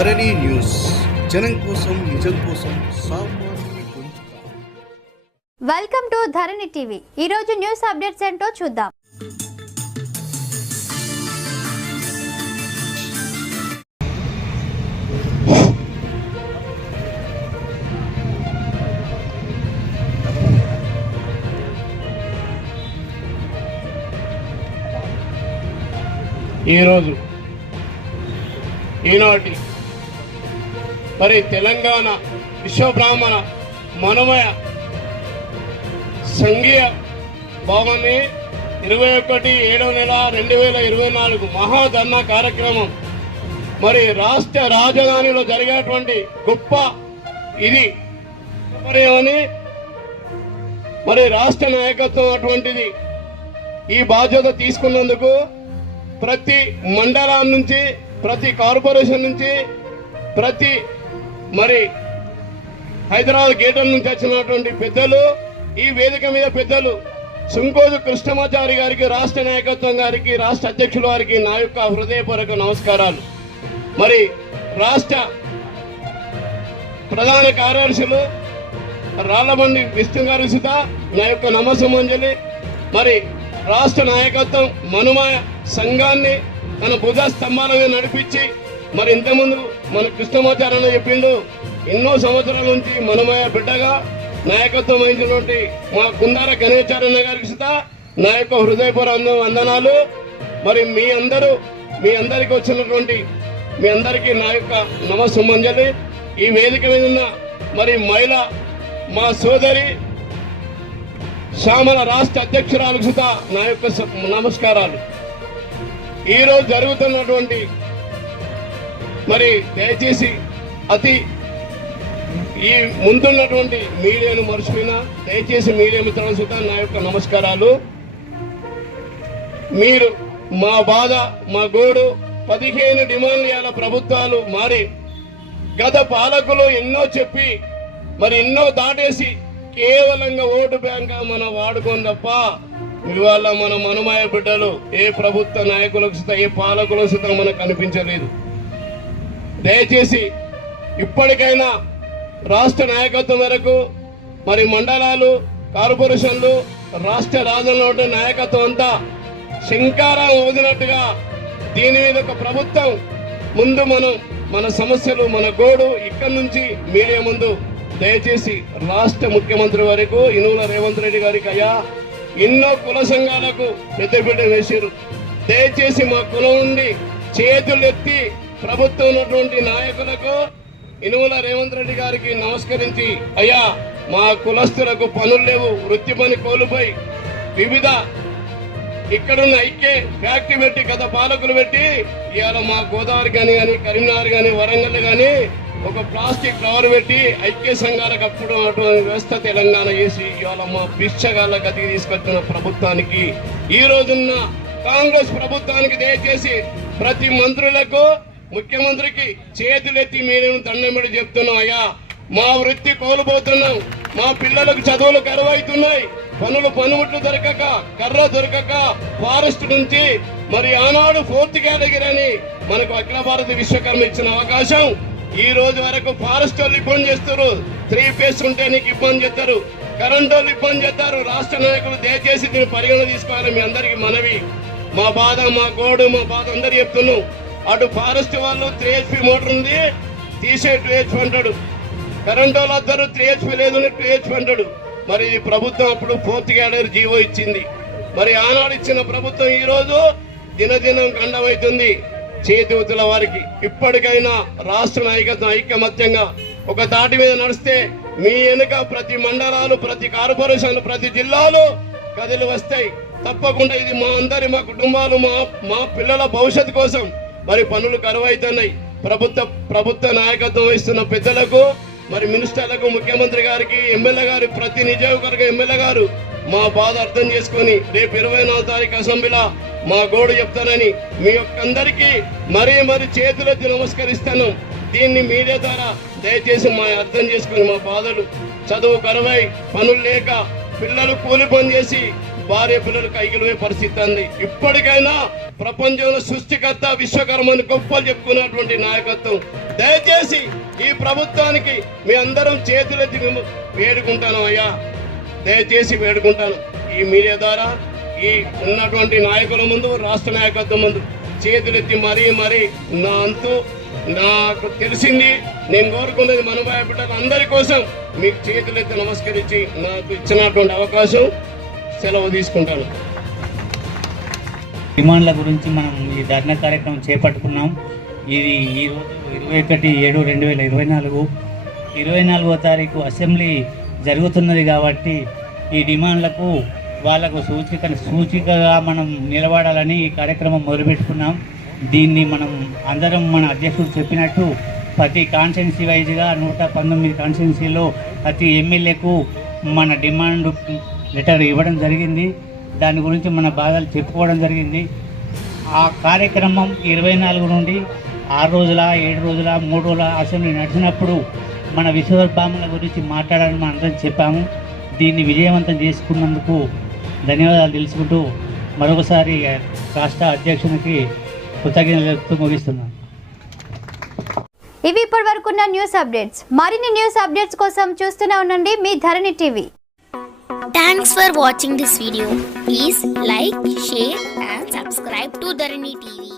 ధరణి news, జనం కోసం, నిజం కోసం, సామాన్యుని గొంతుక. Welcome to Dharani TV. ఈ రోజు న్యూస్ అప్డేట్స్ ఏంటో చూద్దాం. ఈరోజు ఈనాటి మరి తెలంగాణ విశ్వబ్రాహ్మణ మనమయ సంఘీయ భవన్ని 21/7/2024 మహాధర్నా కార్యక్రమం మరి రాష్ట్ర రాజధానిలో జరిగేటువంటి గొప్ప ఇది అని మరి రాష్ట్ర నాయకత్వం అటువంటిది ఈ బాధ్యత తీసుకున్నందుకు ప్రతి మండలం నుంచి, ప్రతి కార్పొరేషన్ నుంచి, ప్రతి మరి హైదరాబాద్ గేట్ల నుంచి వచ్చినటువంటి పెద్దలు, ఈ వేదిక మీద పెద్దలు సుంకోజు కృష్ణమాచారి గారికి, రాష్ట్ర నాయకత్వం గారికి, రాష్ట్ర అధ్యక్షుల వారికి నా యొక్క హృదయపూర్వక నమస్కారాలు. మరి రాష్ట్ర ప్రధాన కార్యదర్శులు రాళ్లబండి విష్ణు గారి సుత నా యొక్క నమస్సుమంజలి. మరి రాష్ట్ర నాయకత్వం మనుమాయ సంఘాన్ని తన భుజ స్తంభాల మీద నడిపించి మరి ఇంతకుముందు మన కృష్ణమాచార్య చెప్పిండు, ఎన్నో సంవత్సరాల నుంచి మనుమాయ బిడ్డగా నాయకత్వం వహించినటువంటి మా కుందార గణేశారన్న గారికి సుత నా యొక్క హృదయపూర్వక వందనాలు. మరి మీ అందరికి వచ్చినటువంటి మీ అందరికీ నా యొక్క నమస్సుమంజలి. ఈ వేదిక మీద ఉన్న మరి మహిళ మా సోదరి శ్యామల రాష్ట్ర అధ్యక్షురాలకు సుత నా యొక్క నమస్కారాలు. ఈరోజు జరుగుతున్నటువంటి మరి దయచేసి ఈ ముందున్నటువంటి మీడియాను మర్చిపోయినా దయచేసి మీడియా మిత్రుల సుత నా యొక్క నమస్కారాలు. మీరు మా బాధ, మా గోడు 15 డిమాండ్లు ఇవాళ ప్రభుత్వాలు మారి గత పాలకులు ఎన్నో చెప్పి మరి ఎన్నో దాటేసి కేవలంగా ఓటు బ్యాంక్ మనం వాడుకోం తప్ప ఇవాళ మన మనుమాయ బిడ్డలు ఏ ప్రభుత్వ నాయకులకు సుత, ఏ పాలకులకు సుత మనకు కనిపించలేదు. దయచేసి ఇప్పటికైనా రాష్ట్ర నాయకత్వం వరకు మరి మండలాలు, కార్పొరేషన్లు, రాష్ట్ర రాజధానిలో నాయకత్వం అంతా శంకారం వదిలినట్టుగా దీని మీద ఒక ప్రభుత్వం ముందు మన సమస్యలు, మన గోడు ఇక్కడి నుంచి మీడియా ముందు దయచేసి రాష్ట్ర ముఖ్యమంత్రి వరకు యనుమల రేవంత్ రెడ్డి గారికి, అయ్యా ఎన్నో కుల సంఘాలకు పెద్దపీట వేసారు, దయచేసి మా కులం నుండి చేతులెత్తి ప్రభుత్వం ఉన్నటువంటి నాయకులకు యనుమల రేవంత్ రెడ్డి గారికి నమస్కరించి, అయ్యా మా కులస్తులకు పనులు లేవు, వృత్తి పని కోల్పోయి వివిధ ఇక్కడున్న ఐక్య ఫ్యాక్టరీ పెట్టి గత పాలకులు పెట్టి ఇవాళ మా గోదావరి కానీ కరీంనగర్ కానీ వరంగల్ కానీ ఒక ప్లాస్టిక్ కవర్ పెట్టి ఐక్య సంఘాలకు అప్పుడు అటువంటి వ్యవస్థ తెలంగాణ చేసి ఇవాళ మా బిచ్చగాళ్ళ గతికి తీసుకొచ్చిన ప్రభుత్వానికి, ఈ రోజున్న కాంగ్రెస్ ప్రభుత్వానికి దయచేసి ప్రతి మంత్రులకు, ముఖ్యమంత్రికి చేతులెత్తి మేము దండం పెట్టి చెప్తున్నాం, అయ్యా మా వృత్తి కోల్పోతున్నాం, మా పిల్లలకు చదువులు కరువైతున్నాయి, పనిముట్లు దొరకక, కర్ర దొరకక, ఫారెస్ట్ నుంచి మరి ఆనాడు 4th కేటగిరీ అని మనకు అఖిల భారత విశ్వకర్మ ఇచ్చిన అవకాశం ఈ రోజు వరకు ఫారెస్ట్ వాళ్ళు ఇబ్బంది చేస్తారు, 3 ఫేస్ ఉంటే నీకు ఇబ్బంది చేస్తారు, కరెంట్ వాళ్ళు ఇబ్బంది చేస్తారు. రాష్ట్ర నాయకులు దయచేసి దీన్ని పరిగణ తీసుకోవాలి. మీ అందరికి మనవి, మా బాధ, మా గోడు, మా బాధ అందరు చెప్తున్నాం. అటు ఫారెస్ట్ వాళ్ళు 3 HP మోటార్ ఉంది, తీసే 2 HP అంటాడు, కరెంట్ వాళ్ళు వద్దరు 3 HP లేదు 2 HP అంటాడు. మరి ప్రభుత్వం అప్పుడు 4th కేటగిరీ జీవో ఇచ్చింది. మరి ఆనాడు ఇచ్చిన ప్రభుత్వం ఈ రోజు దినదినం ఖండమవుతుంది చేతివతుల వారికి. ఇప్పటికైనా రాష్ట్ర నాయకత్వం ఐకమత్యంగా ఒక తాటి మీద నడిస్తే మీ వెనుక ప్రతి మండలాలు, ప్రతి కార్పొరేషన్లు, ప్రతి జిల్లాలు కదిలి వస్తాయి. తప్పకుండా ఇది మా అందరి, మా కుటుంబాలు, మా పిల్లల భవిష్యత్తు కోసం మరి పనులు కరువైతున్నాయి. ప్రభుత్వ నాయకత్వం వహిస్తున్న పెద్దలకు, మరి మినిస్టర్లకు, ముఖ్యమంత్రి గారికి, ఎమ్మెల్యే గారు, ప్రతి నియోజకవర్గ ఎమ్మెల్యే గారు మా బాధ అర్థం చేసుకొని రేపు 24వ తారీఖు అసెంబ్లీలో మా గోడు చెప్తానని మీ అందరికీ మరీ చేతులెత్తి నమస్కరిస్తాను. దీన్ని మీడియా ద్వారా దయచేసి మా అర్థం చేసుకుని మా బాధలు, చదువు కరువై పనులు లేక పిల్లలు కూలి పని చేసి భార్య పిల్లలు కైకిలవే పరిస్థితి ఉంది. ఇప్పటికైనా ప్రపంచంలో సృష్టికర్త విశ్వకర్మని గొప్పలు చెప్పుకున్నటువంటి నాయకత్వం. దయచేసి ఈ ప్రభుత్వానికి మీ అందరం చేతులెత్తి వేడుకుంటాను అయ్యా, దయచేసి వేడుకుంటాను. ఈ మీడియా ద్వారా ఈ ఉన్నటువంటి నాయకుల ముందు, రాష్ట్ర నాయకత్వం ముందు చేతులెత్తి మరీ నా అంతు నాకు తెలిసింది, నేను కోరుకున్నది మనబాయ బిడ్డలు అందరి కోసం మీకు చేతులెత్తి నమస్కరించి నాకు ఇచ్చినటువంటి అవకాశం సెలవు తీసుకుంటాను. డిమాండ్ల గురించి మనం ఈ ధర్నా కార్యక్రమం చేపట్టుకున్నాం. ఇది ఈరోజు 21/7/2024 24వ తారీఖు అసెంబ్లీ జరుగుతున్నది కాబట్టి ఈ డిమాండ్లకు వాళ్ళకు సూచికగా మనం నిలబడాలని ఈ కార్యక్రమం మొదలుపెట్టుకున్నాం. దీన్ని మనం అందరం మన అధ్యక్షుడు చెప్పినట్టు ప్రతి కాన్స్టిట్యున్సీ వైజ్గా 119 కాన్స్టిట్యున్సీలో ప్రతి ఎమ్మెల్యేకు మన డిమాండ్ లెటర్ ఇవ్వడం జరిగింది. దాని గురించి మన బాధలు చెప్పుకోవడం జరిగింది. ఆ కార్యక్రమం 24 నుండి 6 రోజుల 7 రోజుల 3 రోజుల అసెంబ్లీ నడిచినప్పుడు మన విశ్వకర్మల గురించి మాట్లాడాలని మనం అందరం చెప్పాము. దీన్ని విజయవంతం చేసుకున్నందుకు ధన్యవాదాలు తెలుసుకుంటూ మరొకసారి రాష్ట్ర అధ్యక్షునికి కృతజ్ఞతలు ముగిస్తున్నాను. ఇవి ఇప్పటి వరకున్న న్యూస్ అప్డేట్స్. మరిన్ని న్యూస్ అప్డేట్స్ కోసం చూస్తూనే ఉండండి మీ ధరణి TV. Thanks for watching this video. Please like, share and subscribe to Dharani TV.